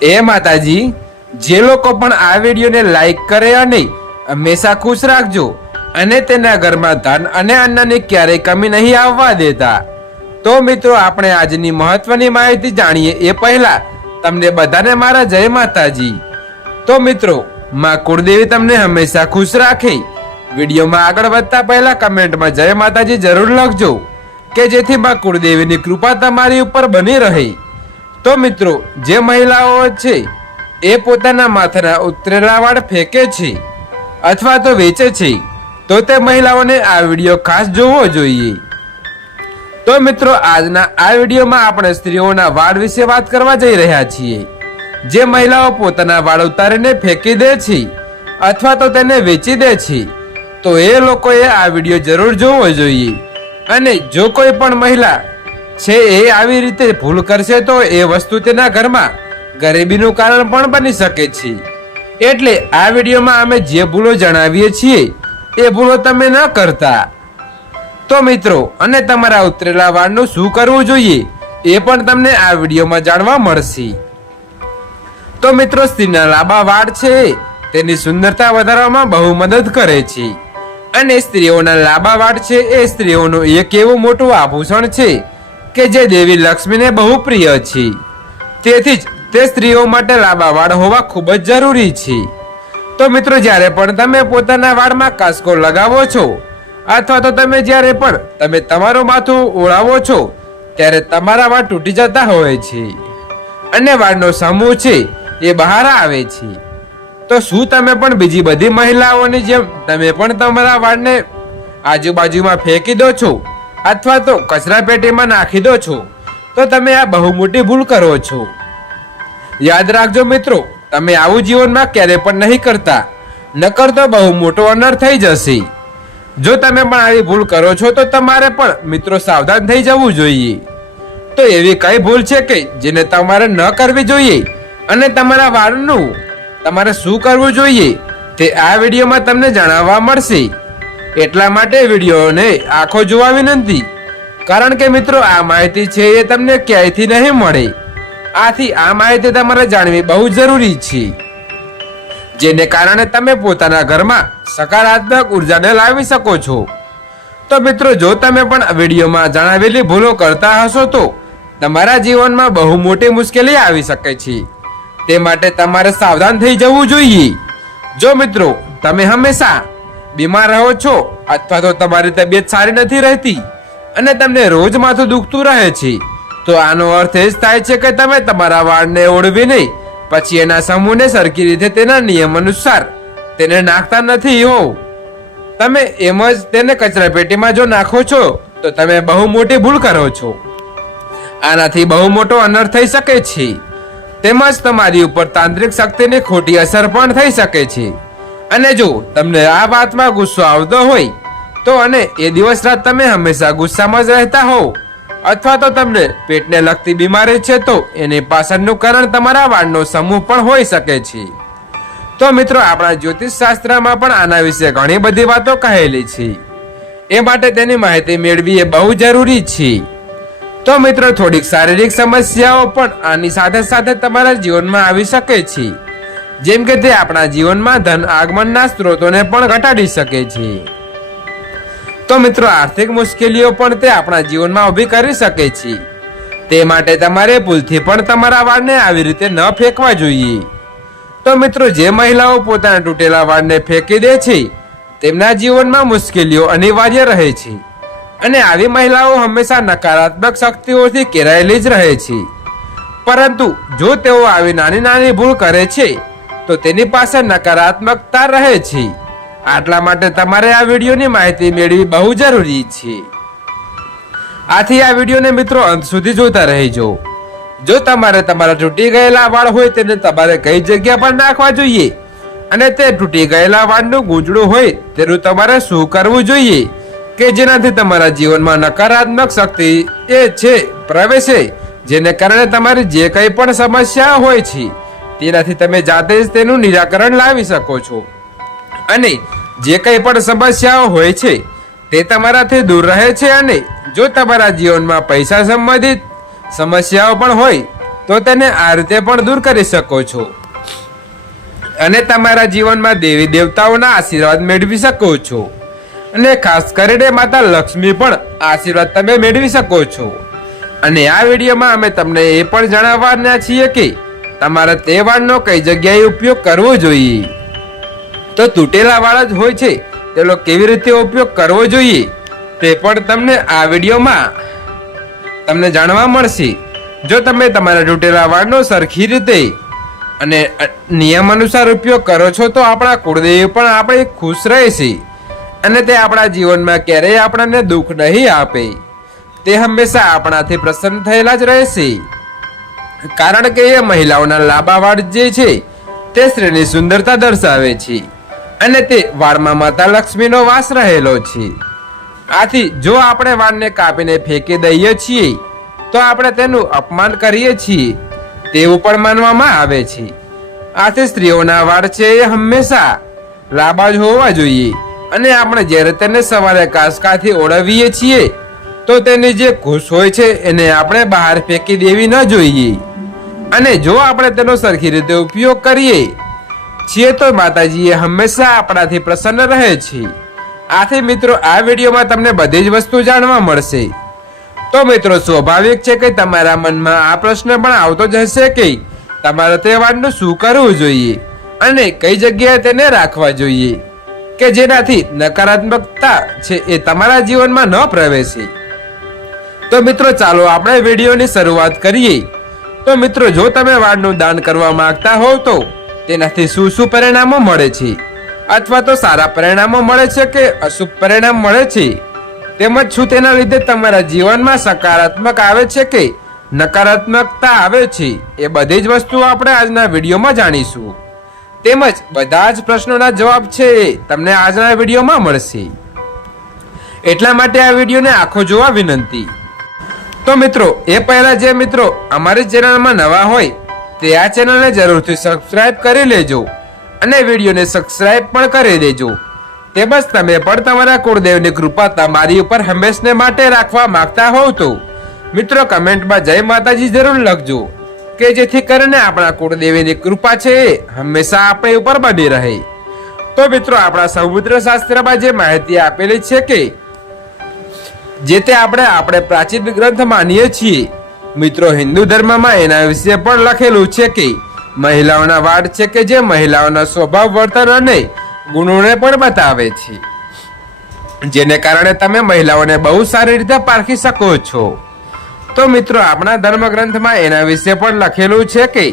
એ માતાજી, જે લોકો પણ આ વિડીયોને લાઈક કરે અને હંમેશા ખુશ રાખજો અને તેના ઘરમાં ધન અને અન્નની ક્યારેય કમી નહીં આવવા દેતા। તો મિત્રો, આપણે આજની મહત્વની માહિતી જાણીએ એ પહેલા તમને બધાને મારા જય માતાજી। તો મિત્રો, માં કુળદેવી તમને હંમેશા ખુશ રાખે। વિડીયોમાં આગળ વધતા પહેલા કમેન્ટમાં જય માતાજી જરૂર લખજો કે જેથી માં કુળદેવીની કૃપા તમારી ઉપર બની રહે। તો મિત્રો, જે મહિલાઓ છે એ પોતાના માથાના ઉતરેલા વાળ ફેંકે છે અથવા તો વેચે છે, તો તે મહિલાઓને આ વિડીયો ખાસ જોવો જોઈએ। તો મિત્રો, આજના આ વિડીયોમાં આપણે સ્ત્રીઓના વાળ વિશે વાત કરવા જઈ રહ્યા છીએ। જે મહિલાઓ પોતાના વાળ ઉતારીને ફેંકી દે છે અથવા તો તેને વેચી દે છે, તો એ લોકોએ આ વિડીયો જરૂર જોવો જોઈએ। અને જો કોઈ પણ મહિલા છે એ આવી રીતે ભૂલ કરશે તો એ વસ્તુ તેના ઘરમાં ગરીબીનું કારણ પણ બની શકે છે। એટલે આ વિડીયોમાં અમે જે ભૂલો જણાવીએ છીએ એ ભૂલો તમે ન કરતા। તો મિત્રો, અને તમારા ઉતરેલા વાળનું શું કરવું જોઈએ એ પણ તમને આ વિડીયોમાં જાણવા મળશે। તો મિત્રો, સ્ત્રીના લાંબા વાળ છે તેની સુંદરતા વધારવામાં બહુ મદદ કરે છે અને સ્ત્રીઓના લાંબા વાળ છે એ સ્ત્રીઓનું એક એવું મોટું આભૂષણ છે કે જે દેવી લક્ષ્મીને બહુ પ્રિય છે। તેથી જ તે સ્ત્રીઓ માટે લાંબા વાળ હોવા ખૂબ જ જરૂરી છે। તો મિત્રો, જ્યારે પણ તમે પોતાના વાળમાં કાસ્કો લગાવો છો અથવા તો જ્યારે પણ તમે તમારું માથું ઓળાવો છો ત્યારે તમારા વાળ તૂટી જતા હોય છે અને વાળનો સમૂહ છે એ બહાર આવે છે। તો શું તમે પણ બીજી બધી મહિલાઓની જેમ તમે પણ તમારા વાળને આજુબાજુમાં ફેંકી દો છો અથવા તો કચરા પેટીમાં નાખી દો છો? તો તમે આ બહુ મોટી ભૂલ કરો છો। યાદ રાખજો મિત્રો, તમે આવું જીવનમાં ક્યારે પણ નહીં કરતા, નકર તો બહુ મોટો અનર્થ થઈ જશે। જો તમે પણ આવી ભૂલ કરો છો તો તમારે પણ મિત્રો સાવધાન થઈ જવું જોઈએ। તો એવી કઈ ભૂલ છે કે જેને તમારે ન કરવી જોઈએ અને તમારા વાળનું તમારે શું કરવું જોઈએ તે આ વિડીયોમાં તમને જણાવવા મળશે। એટલા માટે વિડીયોને આખો જોવા વિનંતી, કારણ કે મિત્રો આ માહિતી છે એ તમને ક્યાંયથી નહીં મળે। આથી આ માહિતી તમારે જાણવી બહુ જરૂરી છે, જેને કારણે તમે પોતાના ઘરમાં સકારાત્મક ઉર્જાને લાવી શકો છો। તો મિત્રો, જો તમે પણ વિડીયોમાં જણાવેલી ભૂલો કરતા હશો તો તમારા જીવનમાં બહુ મોટી મુશ્કેલી આવી શકે છે। તે માટે તમારે સાવધાન થઈ જવું જોઈએ। જો મિત્રો, તમે હંમેશા બીમાર રહો છો અથવા તો તમારી તબિયત સારી નથી રહેતી અને તમને રોજ માથું દુખતું રહે છે, તો આનો અર્થ એ જ થાય છે કે તમે તમારા વાળને ઓળવીને પછી એના સમૂહને સરખી રીતે તેના નિયમ અનુસાર તેને નાખતા નથી હો। તમે એમ જ તેને કચરા પેટીમાં જો નાખો છો તો તમે બહુ મોટી ભૂલ કરો છો। આનાથી બહુ મોટો અનર્થ થઈ શકે છે, તેમજ તમારી ઉપર તાંત્રિક શક્તિની ખોટી અસર પણ થઈ શકે છે। અને જો તમને આ વાતમાં ગુસ્સો આવતો હોય તો અને એ દિવસ રાત તમે હંમેશા ગુસ્સામાં જ રહેતા હો અથવા તો તમને પેટને લગતી બીમારી છે તો એની પાછળનું કારણ તમારા વાળનો સમૂહ પણ હોઈ શકે છે। તો મિત્રો, આપણા જ્યોતિષ શાસ્ત્રમાં પણ આના વિશે ઘણી બધી વાતો કહેલી છે, એ માટે તેની માહિતી મેળવી એ બહુ જરૂરી છે। તો મિત્રો, થોડીક શારીરિક સમસ્યાઓ પણ આની સાથે સાથે તમારા જીવનમાં આવી શકે છે, જેમ કે તે આપણા જીવનમાં ધન આગમનના સ્ત્રોતોને પણ ઘટાડી શકે છે। તો મિત્રો, આર્થિક મુશ્કેલીઓ પણ તે આપણા જીવનમાં ઊભી કરી શકે છે। તે માટે તમારે ભૂલથી પણ તમારા વાળને આવી રીતે ન ફેંકવા જોઈએ। તો મિત્રો, જે મહિલાઓ પોતાના તૂટેલા વાળને ફેંકી દે છે તેમના જીવનમાં મુશ્કેલીઓ અનિવાર્ય રહે છે અને આવી મહિલાઓ હંમેશા નકારાત્મક શક્તિઓથી ઘેરાયેલી જ રહે છે। પરંતુ જો તેઓ આવી નાની નાની ભૂલ કરે છે તો તેની પાસે નકારાત્મકતા રહે છે। આટલા માટે તમારે આ વિડીયોની માહિતી મેળવી બહુ જરૂરી છે। આથી આ વિડીયોને મિત્રો અંત સુધી જોતા રહેજો। જો તમારે તમારા તૂટી ગયેલા વાળ હોય તેને તમારે કઈ જગ્યા પર નાખવા જોઈએ અને તે તૂટી ગયેલા વાળનું ગૂંચળું હોય તેનું તમારે શું કરવું જોઈએ કે જેનાથી તમારા જીવનમાં નકારાત્મક શક્તિ એ છે પ્રવેશે, જેને કારણે તમારી જે કંઈ પણ સમસ્યા હોય છે તેનાથી તમે જાતે જ તેનું નિરાકરણ લાવી શકો છો અને જે કંઈ પણ સમસ્યાઓ હોય છે તે તમારાથી દૂર રહે છે। અને જો તમારા જીવનમાં પૈસા સંબંધિત સમસ્યાઓ પણ હોય તો તેને આ રીતે પણ દૂર કરી શકો છો અને તમારા જીવનમાં દેવી દેવતાઓના આશીર્વાદ મેળવી શકો છો અને ખાસ કરીને માતા લક્ષ્મી પણ આશીર્વાદ તમે મેળવી શકો છો. અને આ વિડીયોમાં અમે તમને એ પણ જણાવવાના છીએ કે તમારે તે વાળનો કઈ જગ્યાએ ઉપયોગ કરવો જોઈએ. તો તૂટેલા વાળ જ હોય છે તેનો કેવી રીતે ઉપયોગ કરવો જોઈએ તે પણ તમને આ વિડીયોમાં તમને જાણવા મળશે. જો તમે તમારા તૂટેલા વાળનો સરખી રીતે અને નિયમ અનુસાર ઉપયોગ કરો છો તો આપણા કુળદેવી પણ આપણે ખુશ રહેશે અને તે આપણા જીવનમાં ક્યારેય આપણને દુઃખ નહીં આપે. તે હંમેશા આપણાથી પ્રસન્ન થયેલા જ રહેશે, કારણ કે એ મહિલાઓના લાંબા વાળ જે છે તે સ્ત્રીની સુંદરતા દર્શાવે છે અને તે વાળમાં માતા લક્ષ્મીનો વાસ રહેલો છે. આથી જો આપણે વાળને કાપીને ફેંકી દઈએ છીએ તો આપણે તેનું અપમાન કરીએ છીએ તેવું પણ માનવામાં આવે છે. આથી સ્ત્રીઓના વાળ છે એ હંમેશા લાંબા જ હોવા જોઈએ અને આપણે જ્યારે તેને સવારે કાંસકાથી ઓળવીએ છીએ તો તેની જે ખુશ હોય છે એને આપણે બહાર ફેંકી દેવી ન જોઈએ. અને જો આપણે તેનો સરખી રીતે ઉપયોગ કરીએ છીએ તો માતાજી હંમેશા આપણાથી પ્રસન્ન રહે છે. આથી મિત્રો આ વિડીયોમાં તમને બધી જ વસ્તુ જાણવા મળશે. તો મિત્રો સ્વાભાવિક છે કે તમારા મનમાં આ પ્રશ્ન પણ આવતો જ હશે કે તમારે તે વાળનું શું કરવું જોઈએ અને કઈ જગ્યાએ તેને રાખવા જોઈએ કે જેનાથી નકારાત્મકતા છે એ તમારા જીવનમાં ન પ્રવેશે. તો મિત્રો ચાલો આપણે વિડીયોની શરૂઆત કરીએ. તો મિત્રો જો તમે વાળનું દાન કરવા માંગતા હોવ તો તેનાથી શું શું પરિણામો મળે છે અથવા તો સારા પરિણામો મળે છે કે અશુભ પરિણામ મળે છે તેમજ શું તેના લીધે તમારા જીવનમાં સકારાત્મક આવે છે કે નકારાત્મકતા આવે છે એ બધી જ વસ્તુઓ આપણે આજના વિડીયોમાં જાણીશું. તેમજ બધા જ પ્રશ્નોના જવાબ છે એ તમને આજના વિડીયોમાં મળશે. એટલા માટે આ વિડીયોને આખો જોવા વિનંતી. તો મિત્રો એ પહેલા જે મિત્રો અમારી ચેનલમાં નવા હોય તે આ ચેનલને જરૂરથી સબસ્ક્રાઇબ કરી લેજો અને વિડીયોને સબસ્ક્રાઇબ પણ કરી દેજો. તેમજ તમે પણ તમારા કુળદેવની કૃપા તમારી ઉપર હંમેશને માટે રાખવા માંગતા હોવ તો મિત્રો કમેન્ટમાં જય માતાજી જરૂર લખજો કે જેથી કરીને આપણા કુળદેવીની કૃપા છે એ હંમેશા આપણી ઉપર બની રહે. તો મિત્રો આપણા સમુદ્ર શાસ્ત્રમાં જે માહિતી આપેલી છે કે જે તે આપણે પ્રાચીન ગ્રંથ માનીએ છીએ મિત્રો, હિન્દુ ધર્મમાં એના વિશે પણ લખેલું છે કે મહિલાઓના વાળ છે કે જે મહિલાઓના સ્વભાવ, વર્તન અને ગુણોને પણ બતાવે છે, જેને કારણે તમે મહિલાઓને બહુ સારી રીતે પારખી શકો છો. તો મિત્રો આપણા ધર્મ ગ્રંથમાં એના વિશે પણ લખેલું છે કે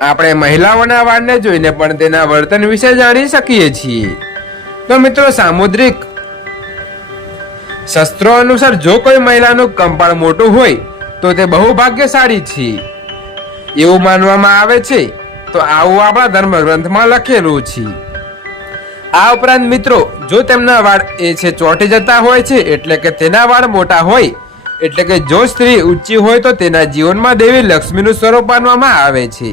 આપણે મહિલાઓના વાળને જોઈને પણ તેના વર્તન વિશે જાણી શકીએ છીએ. તો મિત્રો સામુદ્રિક શાસ્ત્રો અનુસાર જો કોઈ મહિલાનું કંપાળ મોટું હોય તો તે બહુ ભાગ્યશાળી છે એવું માનવામાં આવે છે. તો આવું આપણા ધર્મ ગ્રંથમાં લખેલું છે. આ ઉપરાંત મિત્રો જો તેમના વાળ એ છે ચોંટી જતા હોય છે એટલે કે તેના વાળ મોટા હોય એટલે કે જો સ્ત્રી ઊંચી હોય તો તેના જીવનમાં દેવી લક્ષ્મીનું સ્વરૂપ માનવામાં આવે છે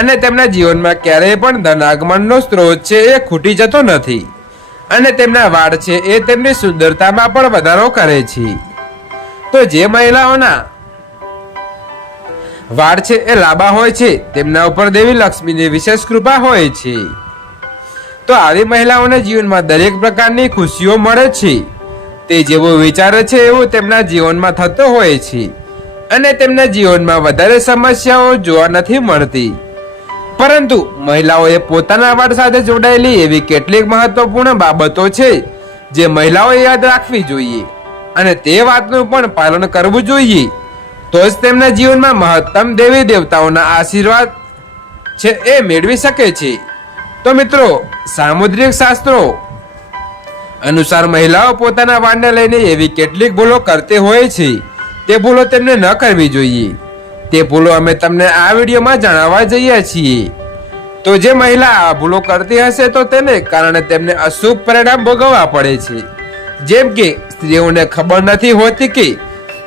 અને તેમના જીવનમાં ક્યારેય પણ ધનાગમનનો સ્ત્રોત છે એ ખૂટી જતો નથી અને તેમના વાળ છે એ તેમની સુંદરતામાં પણ વધારો કરે છે. તો જે મહિલાઓના વાળ છે એ લાંબા હોય છે તેમના ઉપર દેવી લક્ષ્મીની વિશેષ કૃપા હોય છે. તો આવી મહિલાઓને જીવનમાં દરેક પ્રકારની ખુશીઓ મળે છે. તે જેવું વિચારે છે એવું તેમના જીવનમાં થતો હોય છે અને તેમના જીવનમાં વધારે સમસ્યાઓ જોવા નથી મળતી. પરંતુ મહિલાઓએ પોતાના વાળ સાથે જોડાયેલી એવી કેટલીક મહત્વપૂર્ણ બાબતો છે જે મહિલાઓએ યાદ રાખવી જોઈએ અને તે વાતનું પણ પાલન કરવું જોઈએ. તો જ તેમના જીવનમાં મહત્તમ દેવી દેવતાઓના આશીર્વાદ છે એ મેળવી શકે છે. તો મિત્રો સામુદ્રિક શાસ્ત્રો અનુસાર મહિલાઓ પોતાના વાળને લઈને એવી કેટલીક ભૂલો કરતી હોય છે. તે ભૂલો તેમને ન કરવી જોઈએ. તે ભૂલો અમે તમને આ વિડીયોમાં જણાવવા જઈએ છીએ. તો જે મહિલા આ ભૂલો કરતી હશે તો તેને કારણે તેમને અશુભ પરિણામ ભોગવવા પડે છે. જેમ કે સ્ત્રીઓને ખબર નથી હોતી કે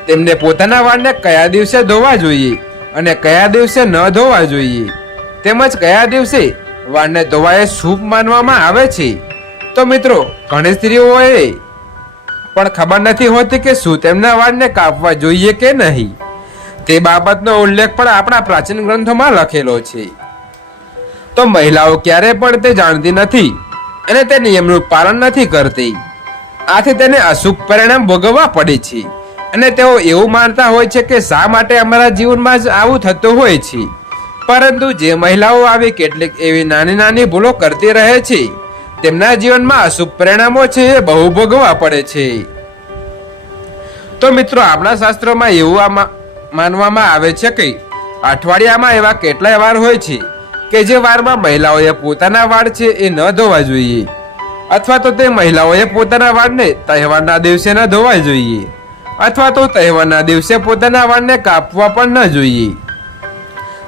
તેમને પોતાના વાળને કયા દિવસે ધોવા જોઈએ અને કયા દિવસે ન ધોવા જોઈએ, તેમજ કયા દિવસે વાળને ધોવા એ શુભ માનવામાં આવે છે. તો મિત્રો ઘણી સ્ત્રીઓએ પણ ખબર નથી હોતી કે શું તેમના વાળને કાપવા જોઈએ કે નહીં. તે બાબતનો ઉલ્લેખ પણ આપણા પ્રાચીન ગ્રંથોમાં લખેલો છે. તો મહિલાઓ ક્યારે પણ તે જાણતી નથી અને તે નિયમનું પાલન નથી કરતી. આથી તેને અશુભ પરિણામ ભોગવવા પડે છે અને તેઓ એવું માનતા હોય છે કે શા માટે અમારા જીવનમાં જ આવું થતું હોય છે. પરંતુ જે મહિલાઓ આવી કેટલીક એવી નાની નાની ભૂલો કરતી રહે છે તેમના જીવનમાં અશુભ પરિણામો છે એ બહુ ભોગવવા પડે છે. તો મિત્રો, આપણા શાસ્ત્રોમાં એવું માનવામાં આવે છે કે અઠવાડિયામાં એવા કેટલાય વાર હોય છે કે જે વારમાં મહિલાઓએ પોતાના વાળ છે એ ન ધોવા જોઈએ, અથવા તો તે મહિલાઓએ પોતાના વાળને તહેવારના દિવસે ન ધોવા જોઈએ, અથવા તો તહેવારના દિવસે પોતાના વાળને કાપવા પણ ન જોઈએ.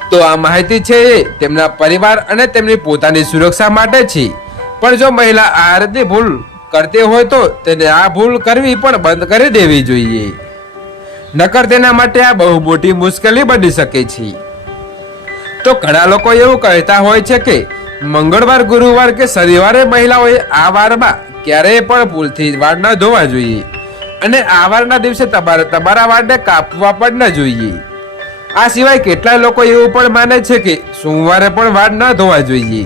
તો આ માહિતી છે એ તેમના પરિવાર અને તેમની પોતાની સુરક્ષા માટે છે. પણ જો મહિલા આ રીતે ભૂલ કરતી હોય તો તેને આ ભૂલ કરવી પણ બંધ કરી દેવી જોઈએ, નકર તેના માટે આ બહુ મોટી મુશ્કેલી બની શકે છે. તો ઘણા લોકો એવું કહેતા હોય છે કે મંગળવાર, ગુરુવાર કે શનિવારે મહિલાઓએ આ વારમાં ક્યારેય પણ ભૂલથી વાળ ન ધોવા જોઈએ અને આ વારના દિવસે તમારા વાળને કાપવા પણ ન જોઈએ. આ સિવાય કેટલાય લોકો એવું પણ માને છે કે સોમવારે પણ વાળ ન ધોવા જોઈએ.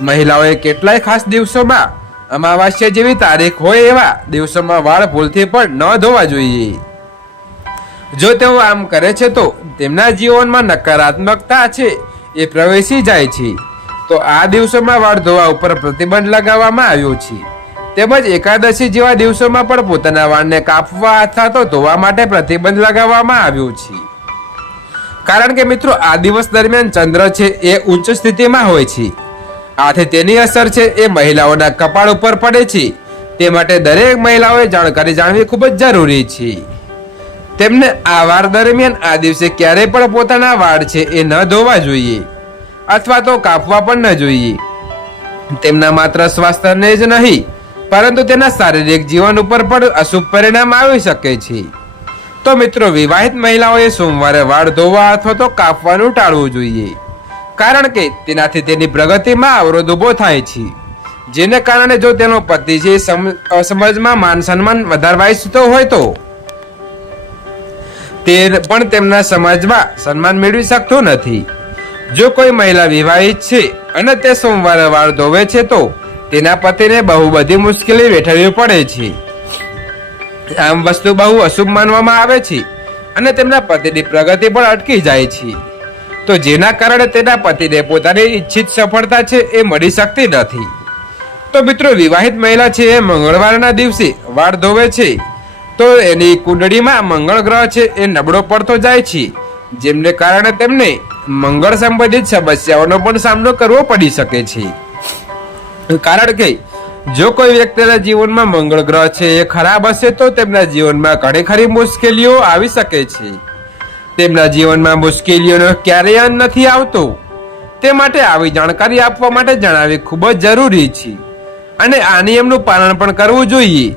મહિલાઓએ કેટલાય ખાસ દિવસોમાં, અમાવાસ્યા જેવી તારીખ હોય એવા દિવસોમાં વાળ ભૂલથી પણ ન ધોવા જોઈએ. જો તેઓ આમ કરે છે તો તેમના જીવનમાં નકારાત્મકતા છે એ પ્રવેશી જાય છે. તો આ દિવસોમાં વાળ ધોવા ઉપર પ્રતિબંધ લગાવવામાં આવ્યો છે. તેમજ એકાદશી જેવા દિવસોમાં પણ પોતાના વાળને કાપવા અથવા તો ધોવા માટે પ્રતિબંધ લગાવવામાં આવ્યો છે. કારણ કે મિત્રો, આ દિવસ દરમિયાન ચંદ્ર છે એ ઉચ્ચ સ્થિતિમાં હોય છે. આથી તેની અસર છે એ મહિલાઓના કપાળ ઉપર પડે છે. તે માટે દરેક મહિલાઓએ જાણકારી જાણવી ખૂબ જ જરૂરી છે. તેમને આ વાર દરમિયાન આ દિવસે ક્યારેય પણ પોતાના વાળ છે એ ન ધોવા જોઈએ અથવા તો કાપવા પણ ન જોઈએ. તેમના માત્ર સ્વાસ્થ્યને જ નહીં પરંતુ તેના શારીરિક જીવન ઉપર પણ અશુભ પરિણામ આવી શકે છે. તો મિત્રો, વિવાહિત મહિલાઓએ સોમવારે વાળ ધોવા અથવા તો કાપવાનું ટાળવું જોઈએ, કારણ કે તેનાથી તેની પ્રગતિમાં અવરોધ ઊભો થાય છે. જેને કારણે જો તેનો પતિ છે સમાજમાં માન સન્માન વધારવા ઈચ્છતો હોય તો તે પણ તેમના સમાજમાં સન્માન મેળવી શકતો નથી. જો કોઈ મહિલા વિવાહિત છે અને તે સોમવારે વાળ ધોવે છે તો તેના પતિને બહુ બધી મુશ્કેલી વેઠવવી પડે છે. આમ વસ્તુ બહુ અશુભ માનવામાં આવે છે અને તેમના પતિની પ્રગતિ પણ અટકી જાય છે. તો જેના કારણે તેના પતિને પોતાની ઈચ્છિત સફળતા છે એ મળી શકતી નથી. તો મિત્રો, વિવાહિત મહિલા છે એ મંગળવારના દિવસે વાળ ધોવે છે તો એની કુંડળીમાં મંગળ ગ્રહ છે એ નબળો પડતો જાય છે, જેમને કારણે તેમને મંગળ સંબંધિત સમસ્યાઓનો પણ સામનો કરવો પડી શકે છે. કારણ કે જો કોઈ વ્યક્તિના જીવનમાં મંગળ ગ્રહ છે એ ખરાબ હશે તો તેમના જીવનમાં ઘણી ખરી મુશ્કેલીઓ આવી શકે છે. તેમના જીવનમાં મુશ્કેલીઓનો ક્યારેય અંત નથી આવતો. તે માટે આવી જાણકારી આપવા માટે જણાવવી ખૂબ જ જરૂરી છે અને આ નિયમનું પાલન પણ કરવું જોઈએ.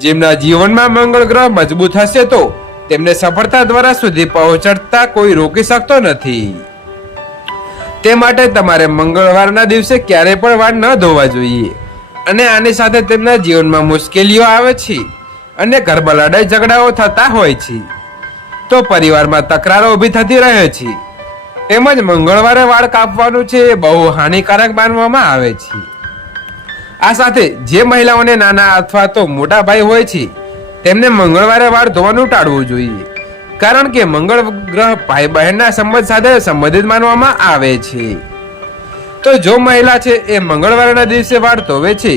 જેમના જીવનમાં મંગળ ગ્રહ મજબૂત હશે તો તેમને સફળતા દ્વારા સુધી પહોંચતા કોઈ રોકી શકતો નથી. તે માટે તમારે મંગળવારના દિવસે ક્યારેય પણ વાળ ન ધોવા જોઈએ અને આની સાથે તેમના જીવનમાં મુશ્કેલીઓ આવે છે અને ઘરમાં લડાઈ ઝઘડાઓ થતા હોય છે. તો પરિવારમાં તકરારો ઊભી થતી રહે છે. તેમજ મંગળવારે વાળ કાપવાનું છે એ બહુ હાનિકારક માનવામાં આવે છે. આ સાથે જે મહિલાઓને નાના અથવા તો મોટા ભાઈ હોય છે તેમને મંગળવારે વાળ ધોવાનું ટાળવું જોઈએ, કારણ કે મંગળ ગ્રહ ભાઈ બહેનના સંબંધ સાથે સંબંધિત માનવામાં આવે છે. તો જો મહિલા છે એ મંગળવારના દિવસે વાળ ધોવે છે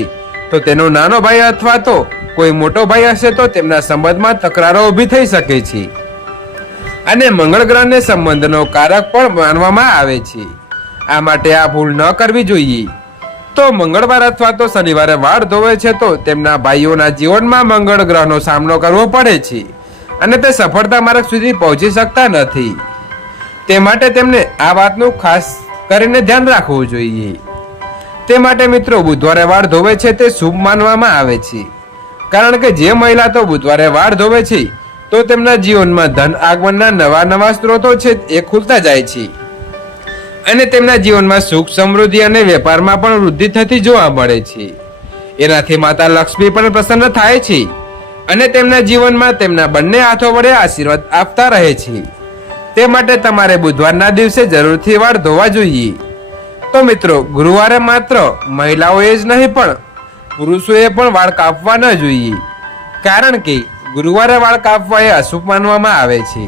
તો તેનો નાનો ભાઈ અથવા તો કોઈ મોટો ભાઈ હશે તો તેમના સંબંધમાં તકરારો ઊભી થઈ શકે છે અને મંગળ ગ્રહને સંબંધનો કારક પણ માનવામાં આવે છે. આ માટે આ ભૂલ ન કરવી જોઈએ. તો મંગળવાર અથવા તો શનિવારે વાળ ધોવે છે તો તેમના ભાઈઓના જીવનમાં મંગળ ગ્રહનો સામનો કરવો પડે છે અને તે સફળતા માર્ગ સુધી પહોંચી શકતા નથી. તે માટે તેમને આ વાતનું ખાસ કરીને ધ્યાન રાખવું જોઈએ. તે માટે મિત્રો, બુધવારે વાળ ધોવે છે તે શુભ માનવામાં આવે છે, કારણ કે જે મહિલા તો બુધવારે વાળ ધોવે છે તો તેમના જીવનમાં ધન આગમનના નવા સ્ત્રોતો છે એ ખુલતા જાય છે અને તેમના જીવનમાં સુખ, સમૃદ્ધિ અને વેપારમાં પણ વૃદ્ધિ થતી જોવા મળે છે. એનાથી માતા લક્ષ્મી પણ પ્રસન્ન થાય છે અને તેમના જીવનમાં તેમના બંને હાથો વડે આશીર્વાદ આપતા રહે છે. તે માટે તમારે બુધવારના દિવસે જરૂરથી વાળ ધોવા જોઈએ. તો મિત્રો, ગુરુવારે માત્ર મહિલાઓએ જ નહીં પણ પુરુષોએ પણ વાળ કાપવા ન જોઈએ, કારણ કે ગુરુવારે વાળ કાપવા એ અશુભ માનવામાં આવે છે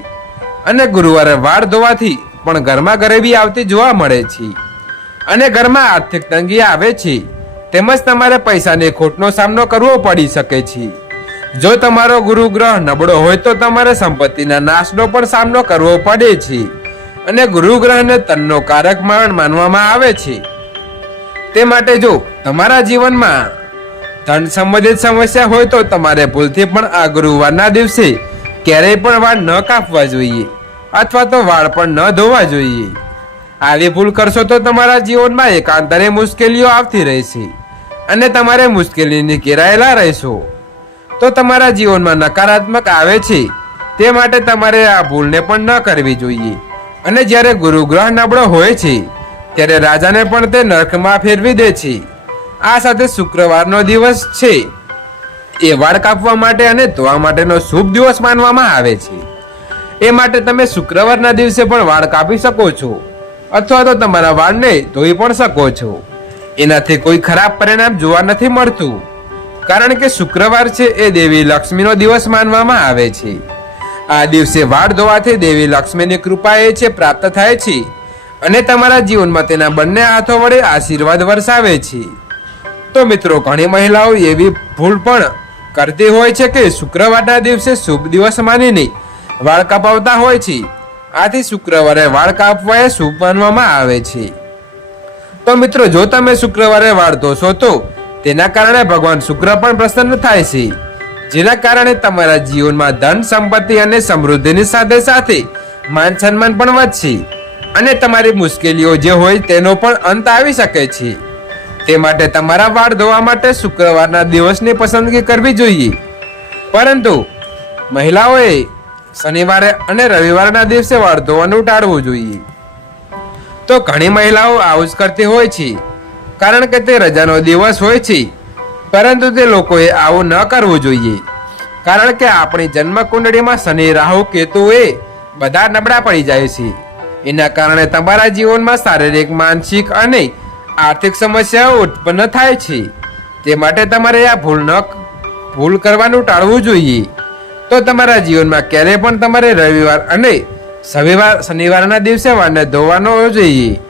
અને ગુરુવારે વાળ ધોવાથી પણ ઘરમાં ગરીબી આવતી જોવા મળે છે અને ઘરમાં આર્થિક તંગી આવે છે, તેમજ તમારે પૈસાની ખોટનો સામનો કરવો પડી શકે છે. જો તમારો ગુરુ ગ્રહ નબળો હોય તો તમારે સંપત્તિના નાશનો પણ સામનો કરવો પડે છે અને ગુરુ ગ્રહને તનનો કારક માનવામાં આવે છે. તે માટે જો તમારા જીવનમાં ધન સંબંધિત સમસ્યા હોય તો તમારે ભૂલથી પણ આ ગુરુવારના દિવસે ક્યારેય પણ વાળ ન કાપવા જોઈએ અથવા તો વાળ પણ ન ધોવા જોઈએ. આવી ભૂલ કરશો તો તમારા જીવનમાં એકાંતરે મુશ્કેલીઓ આવતી રહેશે અને તમારે મુશ્કેલીની ઘેરાયેલા રહેશો. તો તમારા જીવનમાં નકારાત્મક આવે છે, તે માટે તમારે આ ભૂલને પણ ન કરવી જોઈએ. અને જ્યારે ગુરુ ગ્રહ નબળો હોય છે ત્યારે રાજાને પણ તે નરકમાં ફેરવી દે છે. આ સાથે શુક્રવારનો દિવસ છે એ વાળ કાપવા માટે અને ધોવા માટેનો શુભ દિવસ માનવામાં આવે છે. એ માટે તમે શુક્રવારના દિવસે પણ વાળ કાપી શકો છો અથવા તો તમારા વાળને ધોઈ પણ શકો છો. એનાથી કોઈ ખરાબ પરિણામ જોવા નથી મળતું, કારણ કે શુક્રવાર છે એ દેવી લક્ષ્મીનો દિવસ માનવામાં આવે છે. આ દિવસે વાળ ધોવાથી દેવી લક્ષ્મીની કૃપા એ છે પ્રાપ્ત થાય છે અને તમારા જીવનમાં તેના બંને હાથો વડે આશીર્વાદ વરસાવે છે. તો મિત્રો, ઘણી મહિલાઓ એવી ભૂલ પણ કરતી હોય છે કે શુક્રવારના દિવસે શુભ દિવસ માનીને વાળ કાપાવતા હોય છે. આથી શુક્રવારે વાળ કાપવા એ શુભ માનવામાં આવે છે. તો મિત્રો, જો તમે શુક્રવારે વાળ ધોશો તો તેના કારણે ભગવાન શુક્ર પણ પ્રસન્ન થાય છે, જેના કારણે તમારા જીવનમાં ધન સંપત્તિ અને સમૃદ્ધિની સાથે સાથે માન સન્માન પણ વધશે અને તમારી મુશ્કેલીઓ જે હોય તેનો પણ અંત આવી શકે છે. તે માટે તમારા વાળ ધોવા માટે શુક્રવારના દિવસની પસંદગી કરવી જોઈએ, પરંતુ મહિલાઓએ શનિવારે અને રવિવારના દિવસે વાળ ધોવાનું ટાળવું જોઈએ. તો ઘણી મહિલાઓ આવું જ કરતી હોય છે, કારણ કે તે રજાનો દિવસ હોય છે, પરંતુ તે લોકોએ આવું ન કરવું જોઈએ, કારણ કે આપણી જન્મ કુંડળીમાં શનિ, રાહુ, કેતુ એ બધા નબળા પડી જાય છે. એના કારણે તમારા જીવનમાં શારીરિક, માનસિક અને આર્થિક સમસ્યાઓ ઉત્પન્ન થાય છે. તે માટે તમારે આ ભૂલ કરવાનું ટાળવું જોઈએ. તો તમારા જીવનમાં ક્યારેય પણ તમારે રવિવાર અને શનિવારના દિવસે વાળને ધોવાનો જોઈએ.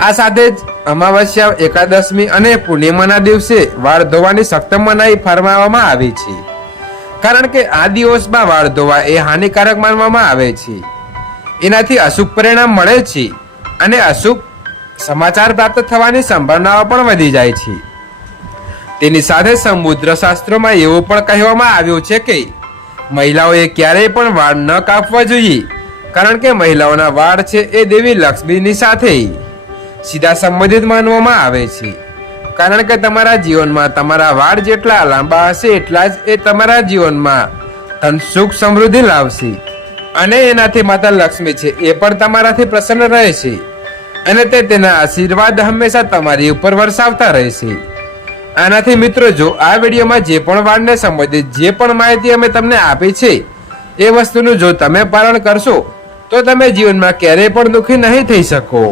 આ સાથે જ અમાવસ્યા, એકાદશમી અને પૂર્ણિમાના દિવસે વાળ ધોવાની સખ્ત મનાઈ ફરમાવવામાં આવી છે, કારણ કે આ દિવસમાં વાળ ધોવા એ હાનિકારક માનવામાં આવે છે. એનાથી અશુભ પરિણામ મળે છે અને અશુભ સમાચાર પ્રાપ્ત થવાની સંભાવનાઓ પણ વધી જાય છે. તેની સાથે સમુદ્ર શાસ્ત્રોમાં એવું પણ કહેવામાં આવ્યું છે કે મહિલાઓએ ક્યારેય પણ વાળ ન કાપવા જોઈએ, કારણ કે મહિલાઓના વાળ છે એ દેવી લક્ષ્મીની સાથે સીધા સંબંધિત માનવામાં આવે છે. કારણ કે તમારા જીવનમાં તમારા વાળ જેટલા લાંબા હશે એટલા જ એ તમારા જીવનમાં ધન, સુખ, સમૃદ્ધિ લાવશે અને એનાથી માતા લક્ષ્મી છે એ પણ તમારાથી પ્રસન્ન રહેશે અને તે તેના આશીર્વાદ હંમેશા તમારી ઉપર વરસાવતા રહેશે. આનાથી મિત્રો, જો આ વિડીયોમાં જે પણ વાળને સંબંધિત જે પણ માહિતી અમે તમને આપી છે એ વસ્તુનું જો તમે પાલન કરશો તો તમે જીવનમાં ક્યારેય પણ દુઃખી નહીં થઈ શકો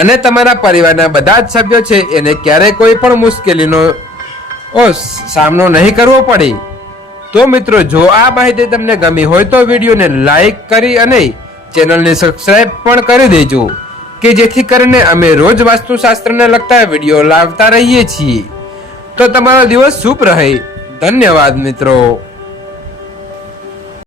અને તમારા પરિવારના બધા જ સભ્યો છે એને ક્યારેય કોઈ પણ મુશ્કેલીનો સામનો નહીં કરવો પડે. તો મિત્રો, જો આ માહિતી તમને ગમી હોય તો વિડીયોને લાઈક કરી અને ચેનલને સબસ્ક્રાઇબ પણ કરી દેજો, કે જેથી કરીને અમે રોજ વાસ્તુશાસ્ત્રને લગતા વિડીયો લાવતા રહીએ છીએ. તો તમારો દિવસ શુભ રહે. ધન્યવાદ મિત્રો.